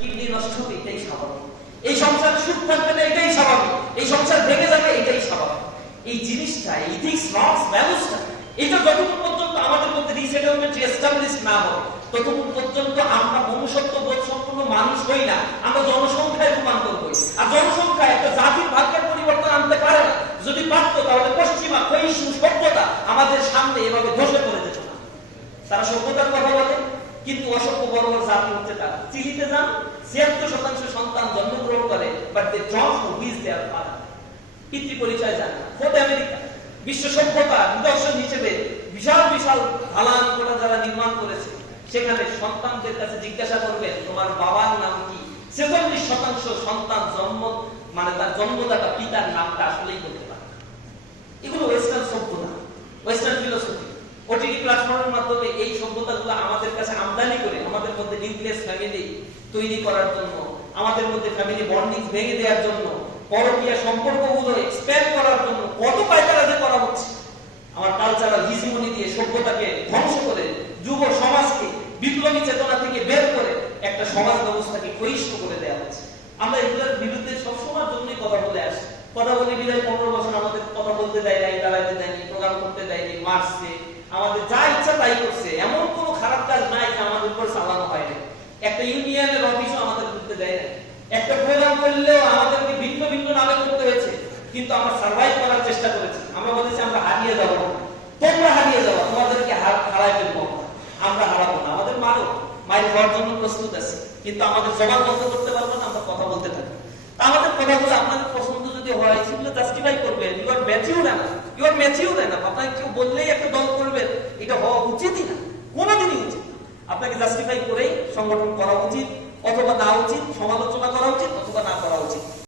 Kidney নষ্ট হবে, এটাই স্বাভাবিক। এই সংসার সুখ থাকবে না, এটাই স্বাভাবিক। এই সংসার ভেঙে যাবে, এটাই স্বাভাবিক। এই জিনিসটা ইথিক্স নর্মস ভ্যালুসটা এটা যতক্ষণ পর্যন্ত আমাদের মধ্যে রিসেটেলমেন্ট এস্টাবলিশ না হবে, ততক্ষণ পর্যন্ত আমরা মনুষ্যত্ব বোধ সম্পূর্ণ মানুষ হই না, আমরা জনসংখ্যায় রূপান্তর হই। আর জনসংখ্যা একটা জাতির ভাগ্যের পরিবর্তন আনতে পারে না। যদি পারত, তাহলে পশ্চিমা ক্ষয়িষ্ণু সভ্যতা আমাদের সামনে এভাবে ধসে পড়ে যেত না। তারা সভ্যতার কথা বলে কিন্তু অসভ্য বড় জাতি হচ্ছে তারা। চিলিতে যান, ছিয়াত্তর শতাংশ সন্তান জন্মগ্রহণ করে but they drop their father পিতৃ পরিচয় জানে না। আমেরিকা। বিশ্ব সভ্যতা নিদর্শন হিসেবে বিশাল বিশাল ঢালান কোটা যারা নির্মাণ করেছে, সেখানে সন্তানদের কাছে জিজ্ঞাসা করবেন, তোমার বাবার নাম কি? ছেচল্লিশ শতাংশ সন্তান জন্ম মানে তার জন্মদাতা পিতার নামটা আসলেই বলতে পারে না। এগুলো ওয়েস্টার্ন সভ্যতা ওয়েস্টার্ন ফিলোসফি ওটিটি প্ল্যাটফর্মের মাধ্যমে এই সভ্যতাগুলো আমাদের কাছে আমদানি করে আমাদের মধ্যে নিউক্লিয়াস ফ্যামিলি তৈরি করার জন্য, আমাদের মধ্যে ফ্যামিলি বন্ডিং ভেঙে দেওয়ার জন্য, পরকীয়া সম্পর্কগুলো এক্সপ্যান্ড করার জন্য কত পায়তারা যে করা হচ্ছে। আমার কালচারাল হিজিমনি দিয়ে সভ্যতাকে ধ্বংস করে যুব সমাজকে বিপ্লবী চেতনা থেকে বের করে একটা সমাজ ব্যবস্থাকে ক্ষয়িষ্ণু করে দেওয়া হচ্ছে। আমরা এগুলোর বিরুদ্ধে সবসময়ের জন্যই কথা বলে আসি কথা বলে বিদায় পনেরো বছর আমাদের কথা বলতে দেয় নাই দাঁড়াইতে দেয়নি প্রোগ্রাম করতে দেয়নি মারছে। আমাদের যা ইচ্ছা তাই করছে, এমন কোনো খারাপ কাজ নাই যে আমাদের উপর চালানো হয়নি একটা ইউনিয়নের অফিসও আমাদের করতে দেয় না একটা প্রোগ্রাম করলেও আমাদেরকে ভিন্ন ভিন্ন নামে করতে হয়েছে। কিন্তু আমরা সার্ভাইভ করার চেষ্টা করেছি। আমরা বলেছি, আমরা হারিয়ে যাব তোমরা হারিয়ে যাব তোমাদেরকে হার- হারাই ফেলব আমরা। হারাবো না। আমাদের মারো মায়ের হওয়ার জন্য প্রস্তুত আছে। কিন্তু আমাদের জবান বন্ধ করতে পারব না, আমরা কথা বলতে থাকি আমাদের কথাগুলো আপনাদের পছন্দ যদি হয় সেগুলো জাস্টিফাই করবেন। ইউ আর ম্যাচিউর না ইউ আর ম্যাচিউর না আপনাকে কেউ বললেই একটা দল করবেন এটা হওয়া উচিতই আপনাকে জাস্টিফাই করেই সংগঠন করা উচিত, অথবা না উচিত, সমালোচনা করা উচিত, অথবা না করা উচিত।